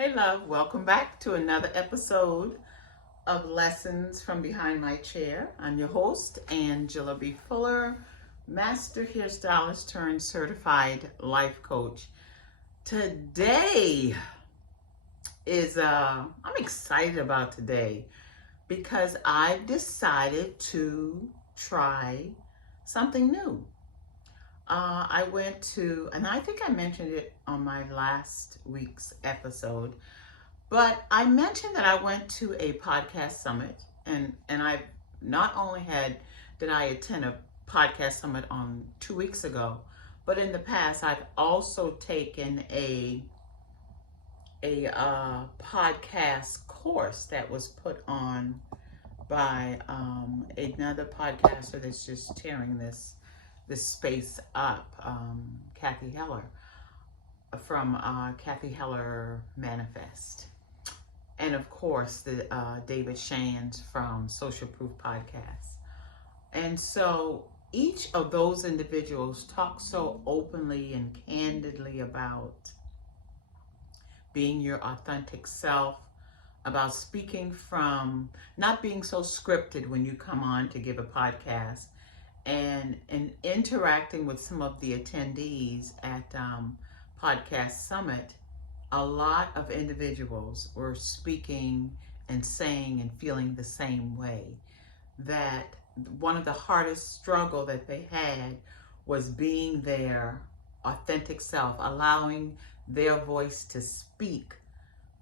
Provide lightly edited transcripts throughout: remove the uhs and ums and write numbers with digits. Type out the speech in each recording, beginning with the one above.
Hey, love, welcome back to another episode of Lessons from Behind My Chair. I'm your host, Angela B. Fuller, Master Hairstylist turned Certified Life Coach. Today I'm excited about today because I've decided to try something new. I went to, and I think I mentioned it on my last week's episode, but I mentioned that I went to a podcast summit, and I not only did I attend a podcast summit on 2 weeks ago, but in the past I've also taken a podcast course that was put on by another podcaster that's just tearing this space up, Kathy Heller from Kathy Heller Manifest. And of course, the David Shands from Social Proof Podcast. And so each of those individuals talk so openly and candidly about being your authentic self, about speaking from not being so scripted when you come on to give a podcast, and interacting with some of the attendees at Podcast Summit. A lot of individuals were speaking and saying and feeling the same way, that one of the hardest struggle that they had was being their authentic self, allowing their voice to speak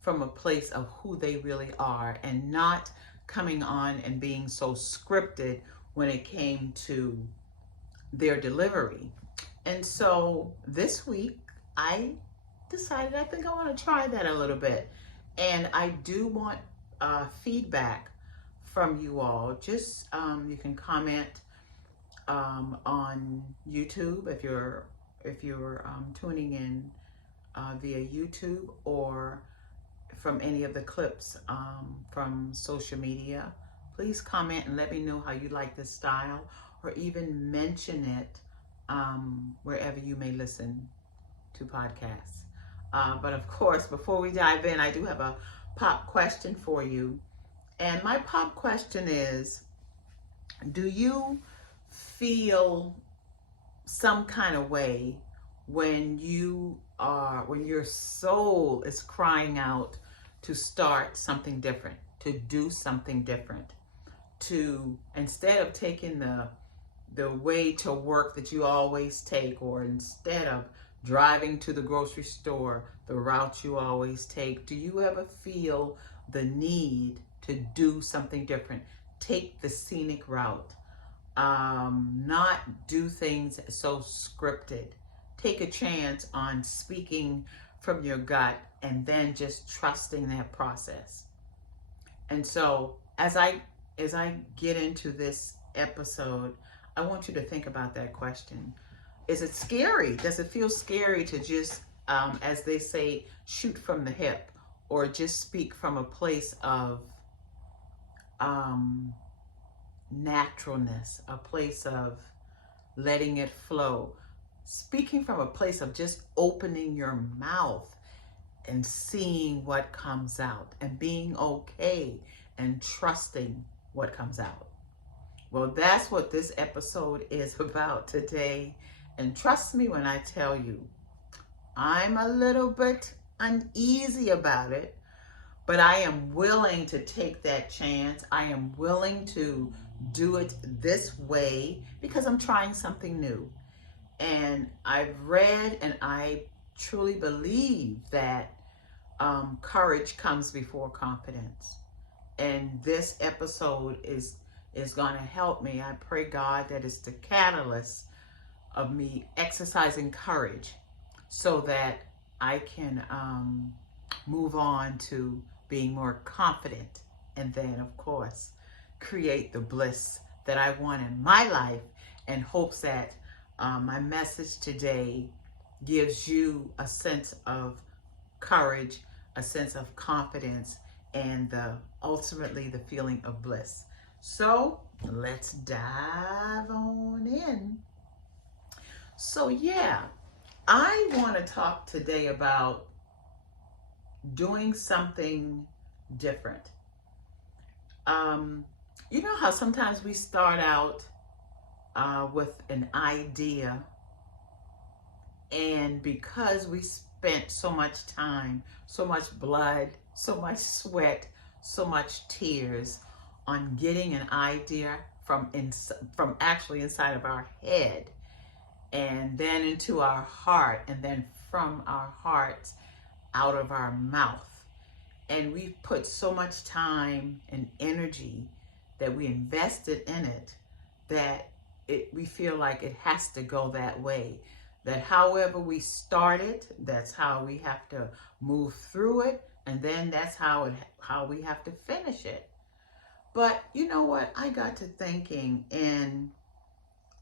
from a place of who they really are and not coming on and being so scripted when it came to their delivery. And so this week I decided I think I want to try that a little bit. And I do want feedback from you all. Just you can comment on YouTube if you're tuning in via YouTube, or from any of the clips from social media. Please comment and let me know how you like this style, or even mention it wherever you may listen to podcasts. But of course, before we dive in, I do have a pop question for you. And my pop question is, do you feel some kind of way when when your soul is crying out to start something different, to do something different, to, instead of taking the way to work that you always take, or instead of driving to the grocery store, the route you always take, do you ever feel the need to do something different? Take the scenic route, not do things so scripted. Take a chance on speaking from your gut and then just trusting that process. And so as I get into this episode, I want you to think about that question. Is it scary? Does it feel scary to just, as they say, shoot from the hip, or just speak from a place of naturalness, a place of letting it flow, speaking from a place of just opening your mouth and seeing what comes out and being okay and trusting what comes out? Well, that's what this episode is about today. And trust me when I tell you, I'm a little bit uneasy about it, but I am willing to take that chance. I am willing to do it this way because I'm trying something new. And I've read, and I truly believe that courage comes before confidence. And this episode is going to help me. I pray, God, that it's the catalyst of me exercising courage so that I can move on to being more confident, and then, of course, create the bliss that I want in my life, and hopes that my message today gives you a sense of courage, a sense of confidence, and ultimately the feeling of bliss. So let's dive on in. So yeah, I want to talk today about doing something different. You know how sometimes we start out with an idea, and because we spent so much time, so much blood, so much sweat, so much tears on getting an idea from actually inside of our head, and then into our heart, and then from our hearts out of our mouth. And we put so much time and energy that we invested in it, that we feel like it has to go that way. That however we started, that's how we have to move through it, and then that's how we have to finish it. But you know what? I got to thinking, and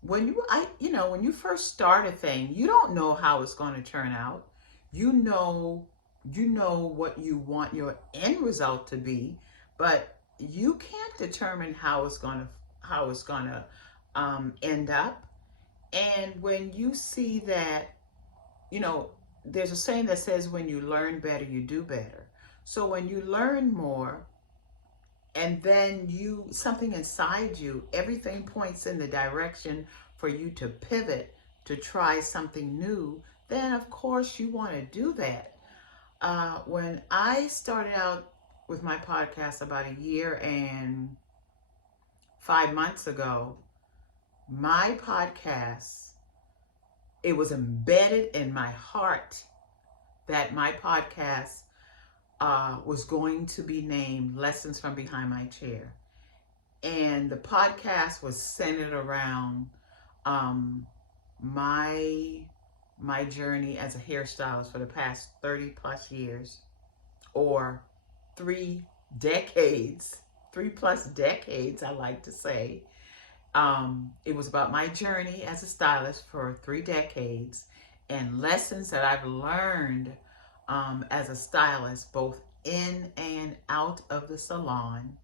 when you first start a thing, you don't know how it's going to turn out. You know what you want your end result to be, but you can't determine how it's going to end up. And when you see that, there's a saying that says, when you learn better, you do better. So when you learn more, and then something inside you, everything points in the direction for you to pivot, to try something new, then of course you want to do that. When I started out with my podcast about a year and 5 months ago, my podcast, it was embedded in my heart that my podcast was going to be named Lessons from Behind My Chair. And the podcast was centered around my journey as a hairstylist for the past 30 plus years, or 3 decades, 3+ decades, I like to say. It was about my journey as a stylist for 3 decades, and lessons that I've learned as a stylist, both in and out of the salon.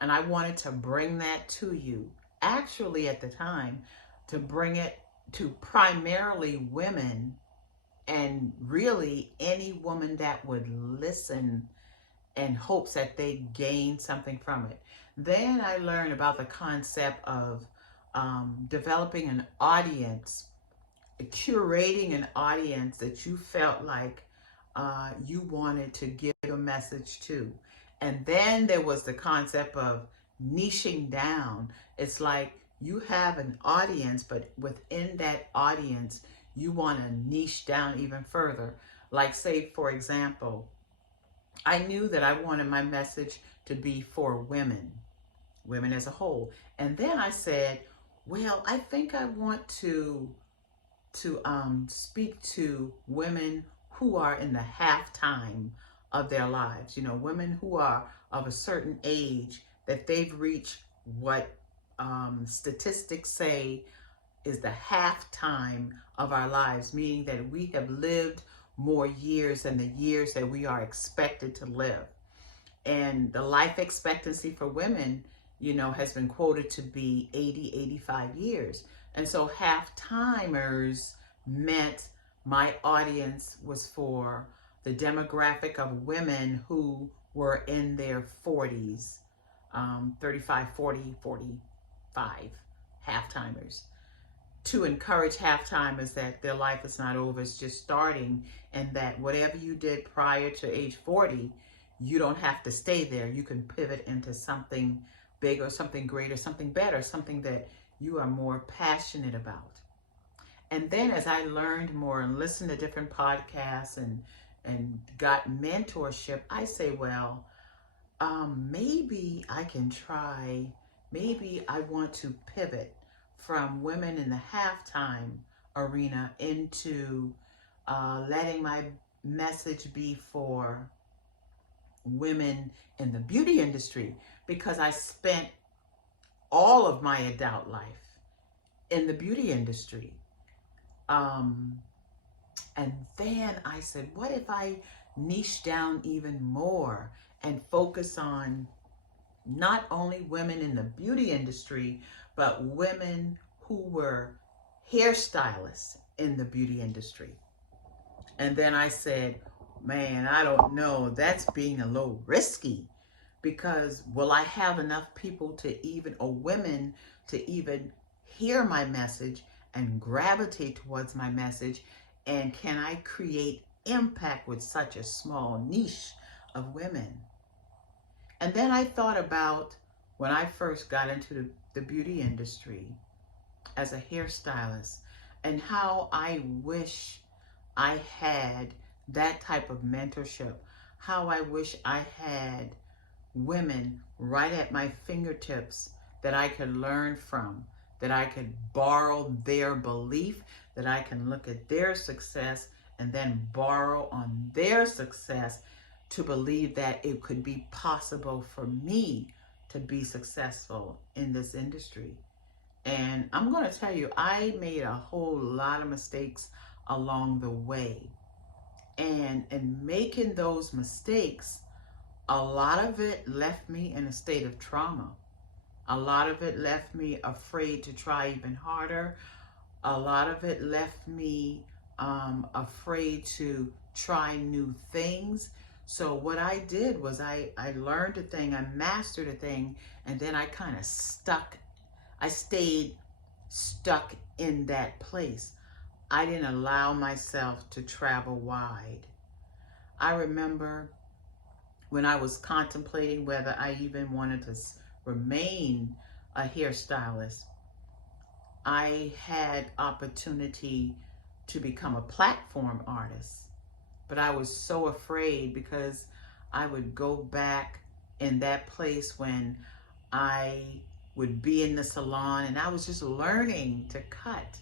And I wanted to bring that to you, actually at the time, to bring it to primarily women, and really any woman that would listen, in hopes that they gain something from it. Then I learned about the concept of developing an audience, curating an audience that you felt like you wanted to give a message to. And then there was the concept of niching down. It's like you have an audience, but within that audience, you want to niche down even further. Like, say, for example, I knew that I wanted my message to be for women as a whole. And then I said, well, I think I want to speak to women who are in the halftime of their lives. Women who are of a certain age, that they've reached what statistics say is the halftime of our lives, meaning that we have lived more years than the years that we are expected to live. And the life expectancy for women, has been quoted to be 80, 85 years. And so half-timers meant my audience was for the demographic of women who were in their 40s, 35, 40, 45, half-timers. To encourage half-timers that their life is not over, it's just starting, and that whatever you did prior to age 40, you don't have to stay there. You can pivot into something bigger, something greater, something better, something that you are more passionate about. And then as I learned more and listened to different podcasts and got mentorship, I say, well, maybe I can try, maybe I want to pivot from women in the halftime arena into letting my message be for women in the beauty industry, because I spent all of my adult life in the beauty industry. And then I said, what if I niche down even more and focus on not only women in the beauty industry, but women who were hairstylists in the beauty industry? And then I said, man, I don't know. That's being a little risky, because will I have enough people to even, or women to even hear my message and gravitate towards my message? And can I create impact with such a small niche of women? And then I thought about when I first got into the beauty industry as a hairstylist, and how I wish I had that type of mentorship, how I wish I had women right at my fingertips that I could learn from, that I could borrow their belief, that I can look at their success and then borrow on their success to believe that it could be possible for me to be successful in this industry. And I'm going to tell you, I made a whole lot of mistakes along the way. And in making those mistakes, a lot of it left me in a state of trauma. A lot of it left me afraid to try even harder. A lot of it left me afraid to try new things. So what I did was I learned a thing, I mastered a thing, and then I kind of I stayed stuck in that place. I didn't allow myself to travel wide. I remember when I was contemplating whether I even wanted to remain a hairstylist, I had opportunity to become a platform artist. But I was so afraid, because I would go back in that place when I would be in the salon and I was just learning to cut.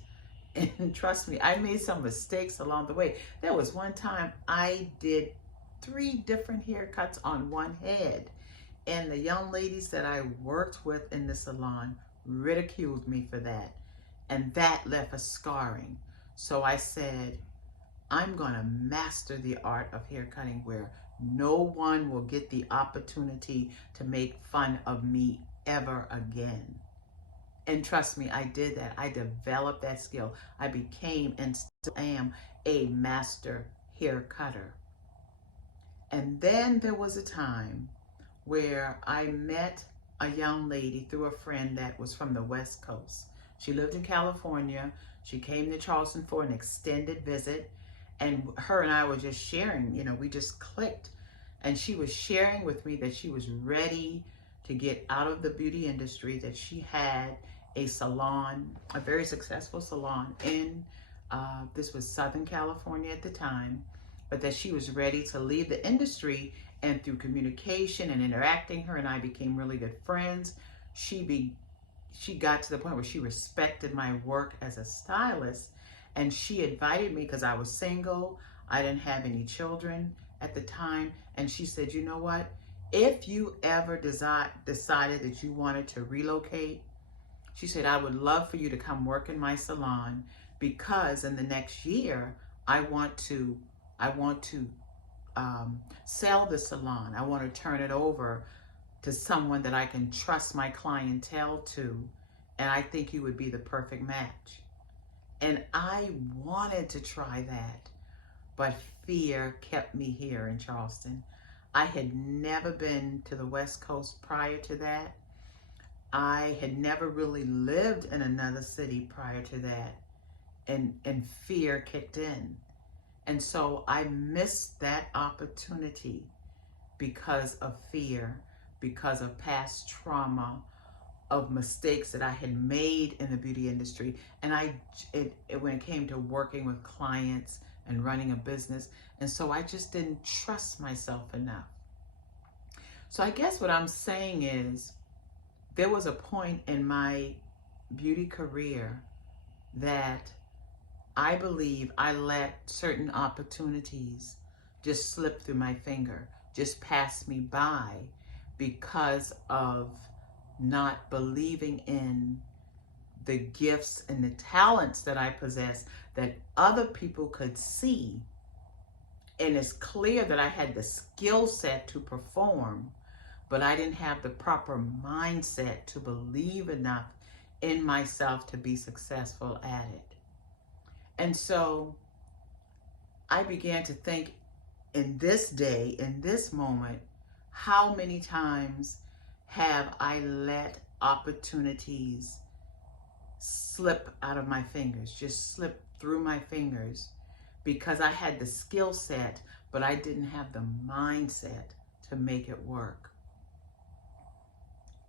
And trust me, I made some mistakes along the way. There was one time I did 3 different haircuts on one head. And the young ladies that I worked with in the salon ridiculed me for that. And that left a scarring. So I said, I'm going to master the art of hair cutting where no one will get the opportunity to make fun of me ever again. And trust me, I did that. I developed that skill. I became and still am a master hair cutter. And then there was a time where I met a young lady through a friend that was from the West Coast. She lived in California. She came to Charleston for an extended visit. And her and I were just sharing, we just clicked. And she was sharing with me that she was ready to get out of the beauty industry, that she had a salon, a very successful salon in, this was Southern California at the time, but that she was ready to leave the industry. And through communication and interacting, her and I became really good friends. She got to the point where she respected my work as a stylist, and she invited me, because I was single, I didn't have any children at the time, and she said, you know what, if you ever decided that you wanted to relocate, she said, I would love for you to come work in my salon, because in the next year, I want to sell the salon. I want to turn it over to someone that I can trust my clientele to, and I think you would be the perfect match. And I wanted to try that, but fear kept me here in Charleston. I had never been to the West Coast prior to that. I had never really lived in another city prior to that, and fear kicked in. And so I missed that opportunity because of fear, because of past trauma, of mistakes that I had made in the beauty industry. And when it came to working with clients and running a business, and so I just didn't trust myself enough. So I guess what I'm saying is, there was a point in my beauty career that I believe I let certain opportunities just slip through my finger, just pass me by, because of not believing in the gifts and the talents that I possess, that other people could see. And it's clear that I had the skill set to perform, but I didn't have the proper mindset to believe enough in myself to be successful at it. And so I began to think, in this day, in this moment, how many times have I let opportunities slip out of my fingers, just slip through my fingers, because I had the skill set, but I didn't have the mindset to make it work.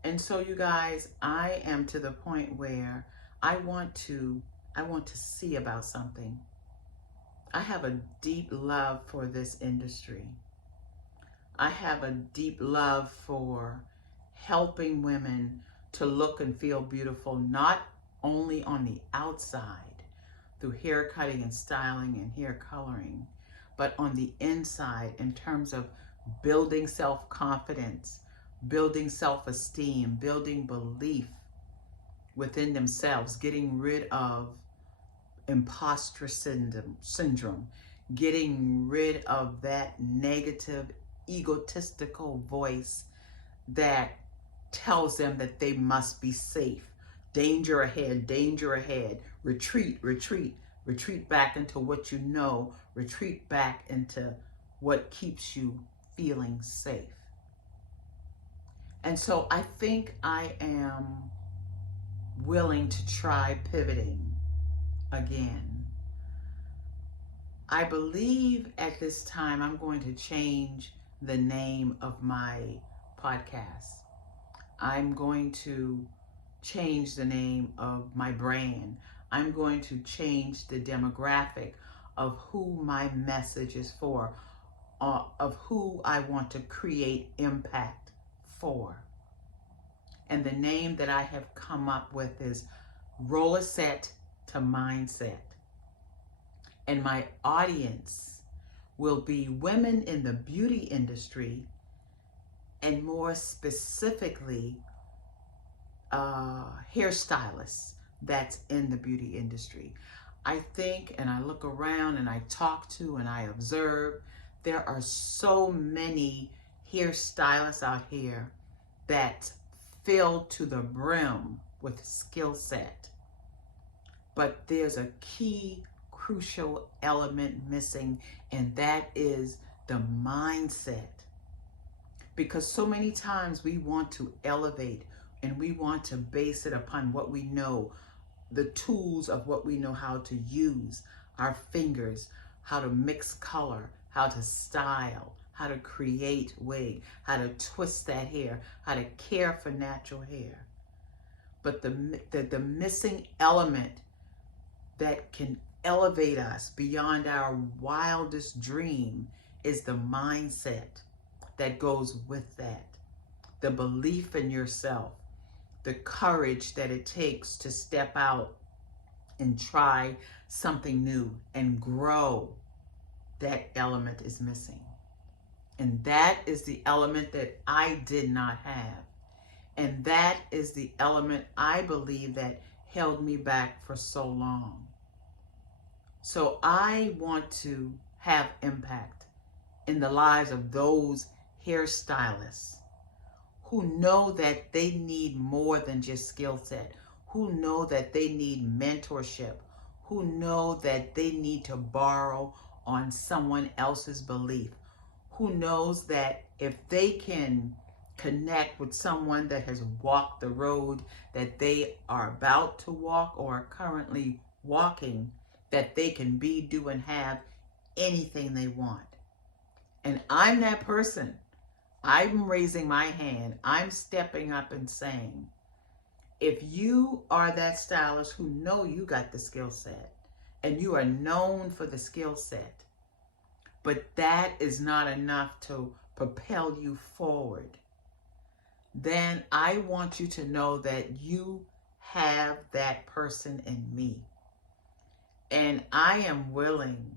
And so you guys, I am to the point where I want to see about something. I have a deep love for this industry. I have a deep love for helping women to look and feel beautiful, not only on the outside through hair cutting and styling and hair coloring, but on the inside in terms of building self-confidence, building self-esteem, building belief within themselves, getting rid of imposter syndrome, getting rid of that negative, egotistical voice that tells them that they must be safe. Danger ahead, retreat, retreat, retreat back into what you know, retreat back into what keeps you feeling safe. And so I think I am willing to try pivoting again. I believe at this time I'm going to change the name of my podcast. I'm going to change the name of my brand. I'm going to change the demographic of who my message is for, of who I want to create impact for. And the name that I have come up with is Rollerset to Mindset. And my audience will be women in the beauty industry, and more specifically, hairstylists that's in the beauty industry. I think, and I look around and I talk to and I observe, there are so many hairstylists out here that filled to the brim with skill set. But there's a key, crucial element missing, and that is the mindset. Because so many times we want to elevate and we want to base it upon what we know, the tools of what we know how to use, our fingers, how to mix color, how to style, how to create wig, how to twist that hair, how to care for natural hair. But the missing element that can elevate us beyond our wildest dream is the mindset that goes with that. The belief in yourself, the courage that it takes to step out and try something new and grow. That element is missing. And that is the element that I did not have. And that is the element I believe that held me back for so long. So I want to have impact in the lives of those hairstylists who know that they need more than just skill set, who know that they need mentorship, who know that they need to borrow on someone else's belief, who knows that if they can connect with someone that has walked the road that they are about to walk or are currently walking, that they can be, do, and have anything they want. And I'm that person. I'm raising my hand. I'm stepping up and saying, if you are that stylist who know you got the skill set and you are known for the skill set, but that is not enough to propel you forward, then I want you to know that you have that person in me. And I am willing,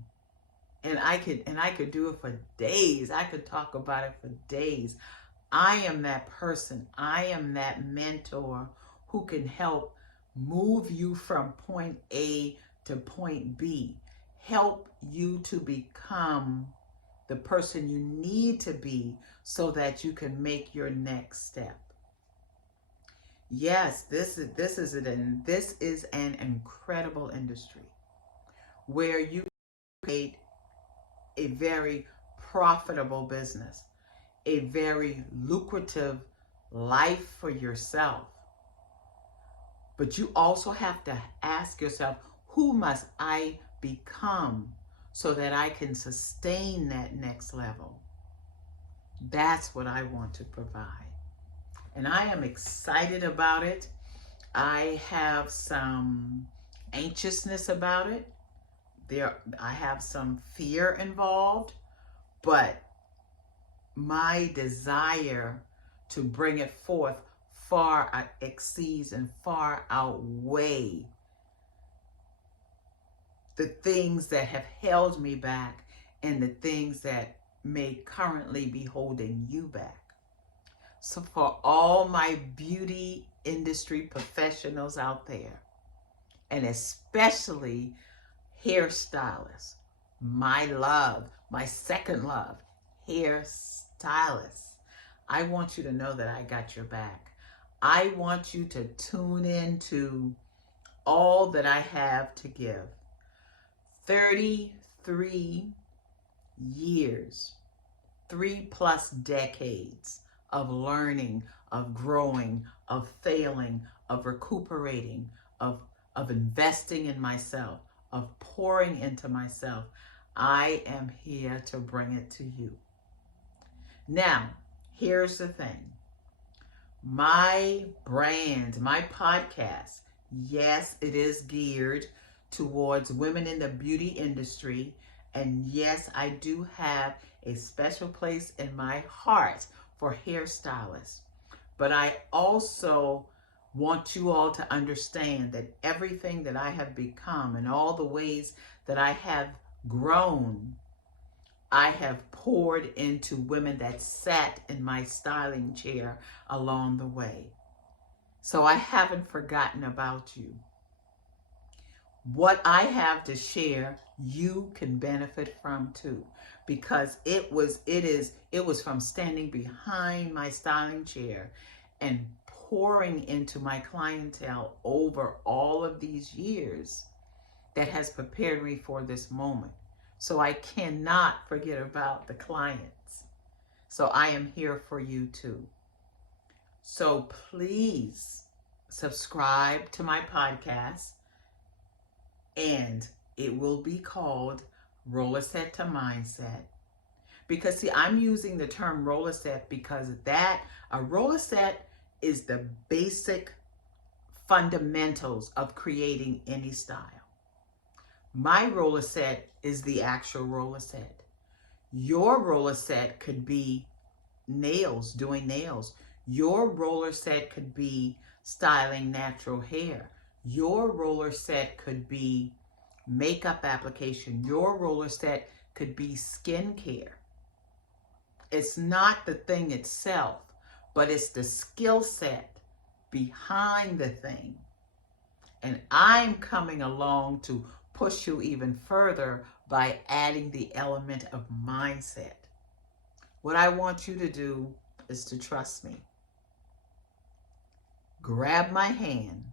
and I could do it for days. I could talk about it for days. I am that person. I am that mentor who can help move you from point A to point B, help you to become the person you need to be so that you can make your next step. Yes, this is an incredible industry where you create a very profitable business, a very lucrative life for yourself. But you also have to ask yourself, who must I become so that I can sustain that next level? That's what I want to provide. And I am excited about it. I have some anxiousness about it. I have some fear involved, but my desire to bring it forth far exceeds and far outweigh the things that have held me back and the things that may currently be holding you back. So for all my beauty industry professionals out there, and especially hairstylists, my love, my second love, hairstylists, I want you to know that I got your back. I want you to tune into all that I have to give. 33 years, 3+ decades of learning, of growing, of failing, of recuperating, of investing in myself, of pouring into myself. I am here to bring it to you. Now, here's the thing. My brand, my podcast, yes, it is geared towards women in the beauty industry. And yes, I do have a special place in my heart for hairstylists. But I also want you all to understand that everything that I have become and all the ways that I have grown, I have poured into women that sat in my styling chair along the way. So I haven't forgotten about you. What I have to share, you can benefit from too, because it was from standing behind my styling chair and pouring into my clientele over all of these years that has prepared me for this moment. So I cannot forget about the clients. So I am here for you too. So please subscribe to my podcast, and it will be called Rollerset to Mindset. Because see, I'm using the term Rollerset because a Rollerset is the basic fundamentals of creating any style. My Rollerset is the actual Rollerset. Your Rollerset could be nails, doing nails. Your Rollerset could be styling natural hair. Your Rollerset could be makeup application. Your Rollerset could be skincare. It's not the thing itself, but it's the skill set behind the thing. And I'm coming along to push you even further by adding the element of mindset. What I want you to do is to trust me. Grab my hand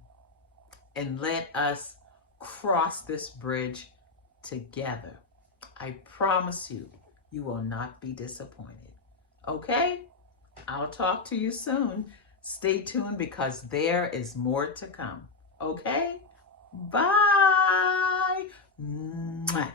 and let us cross this bridge together. I promise you, you will not be disappointed. Okay? I'll talk to you soon. Stay tuned because there is more to come. Okay? Bye. Mwah.